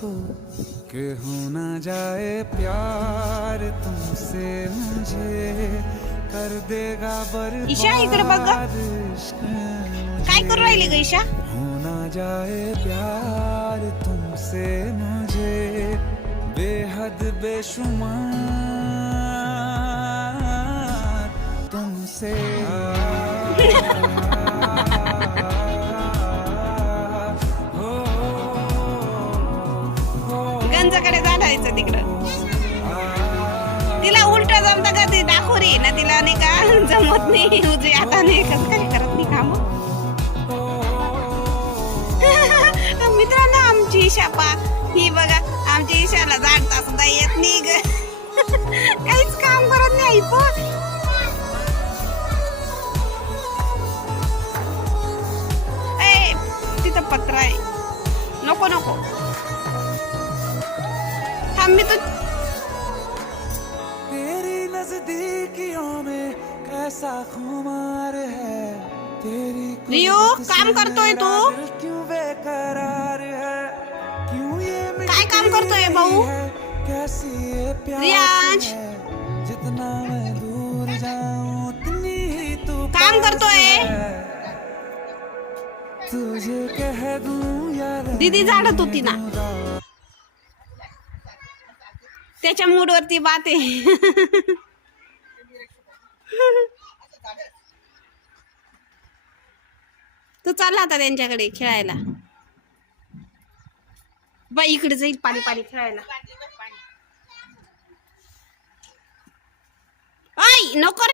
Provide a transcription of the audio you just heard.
को कि हो ना जाए प्यार तुमसे मुझे कर देगा ईशा इकडे बघ ग. बर्बाद इश्क काय करू राहिली ग ईशा? हो ना जाए प्यार तुमसे मुझे बेहद बेशुमार तुमसे गंजाकडे जायचं तिकडं. तिला उलट जमत का ती दाखोरी ना, तिला नाही का जमत नाही उजवी हाताने कसं काय करत नाही काम. मित्रांनो आमची ईशा पा ही बघा, आमची ईशाला झाडता सुद्धा येत नाही ग. काहीच काम करत नाही आई पण. तिथं पत्र आहे, नको नको थांब मी तू. तेरी नजदीकियों में कैसा खुमार है तेरी रियो काम करतोय तू? क्यों बेकरार है क्यों ये काय काम करतोय भाऊ? कैसी ये प्यास रियांश है जितना मैं दूर जाऊं उतनी ही तू काम करतोय. तुझे कह दूं यार दीदी झाडत होती ना, त्याच्या मूडवरती बात आहे. तू चालला आता त्यांच्याकडे खेळायला. बाई इकडे जाईल पाणी पाणी खेळायला. ऐ नको रे.